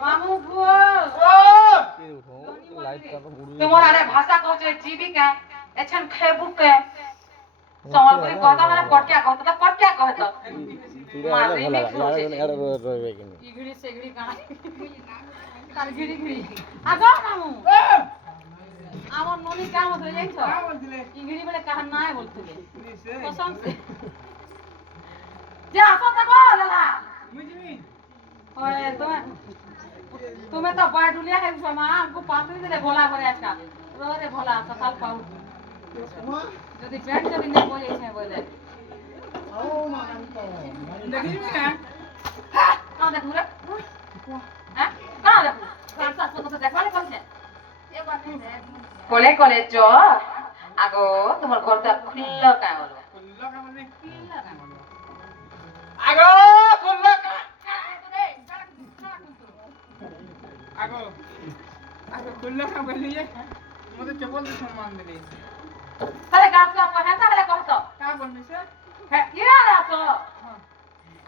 মামু গো তোমার আরে ভাষা কইছে জীবিকা এছন খেবুকে সম্বলপুরি কথা মানে কটকিয়া কহত মারি নি ইগড়ি সেগড়ি কানা তার গিড়ি গিড়ি আগো মামু আমার ননি কাম হয়ে যাইছ ইগড়ি বলে কাহা নাই বলছিলে কসম সে যে আসো তো গো লালা বুঝিনি ওই তুমি তো বাই ডুলিয়া है समा हमको पास नहीं दे भोला करे आज का रे भोला सकाल पाऊ যদি পেট যদি না বলে এসে বলে ও মারাম তো দেখি না না দেখু রে হ্যাঁ না দেখু রাস্তা তো দেখবালে কইছে কোলে কোলে চ আগো তোমার ঘরটা খুললো কাই হলো খুললো কাই মানে খুললো কাই হলো আগো খুললো কাই আগো আগো খুললো কাই বলিয়ে মতে চপল তো সম্মান দিলে আরে গাছ কা পড়া তাহলে কত কা বলনিস হ্যাঁ ইয়া রাতো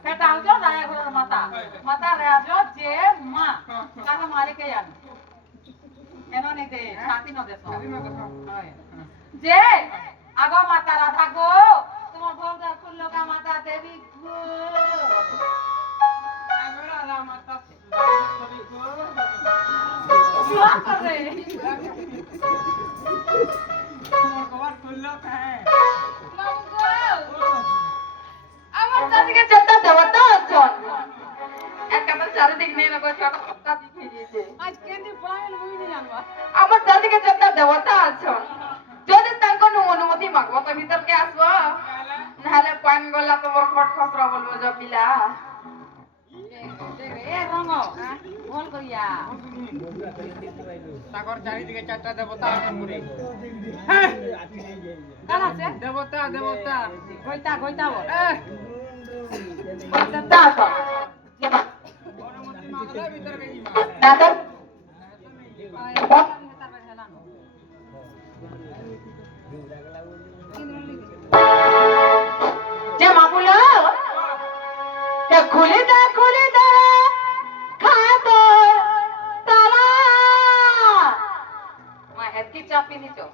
হ্যাঁ তাও তো দায়া ঘরের মাতা মাতা রে আজো যে মা কাহা মারে কে জানে কেন নিতে সাথী ন দেশ যে আগো মাতা রাধা গো তোমার ঘরটা খুললো কা মাতা দেবী গো আগো রাধা মাতা সবই গো क्या कर रहे हैं তোমার কবার খুললো কাহে মামু গো আমার দাদিকে চত্তা দেবতা আছন একেবারে চারিদিক নিয়ে লাগো ছোট সপ্তাহ দিকে দিয়েছে আজ কেন্দ্রে প্রাণ মুই নি জানবা আমার দাদিকে চত্তা দেবতা আছন যদি তাঙ্ক অনুমতি মাগবো তো ভিতর কে আসবো নাহলে পান গলা তোমার খট খসরা বলবো জপিলা এ রঙ বল করিয়া তাকর চারিদিকে চারটা দেবতা আছেন পুরি হ্যাঁ কাল আছে দেবতা দেবতা কইতা কইতা বল দেবতা আছে অনুমতি মাগলে ভিতর কে যাবা না তো যে মামুলা তে খুলে দে খাতো তালা মা হেতি চাপি দিছো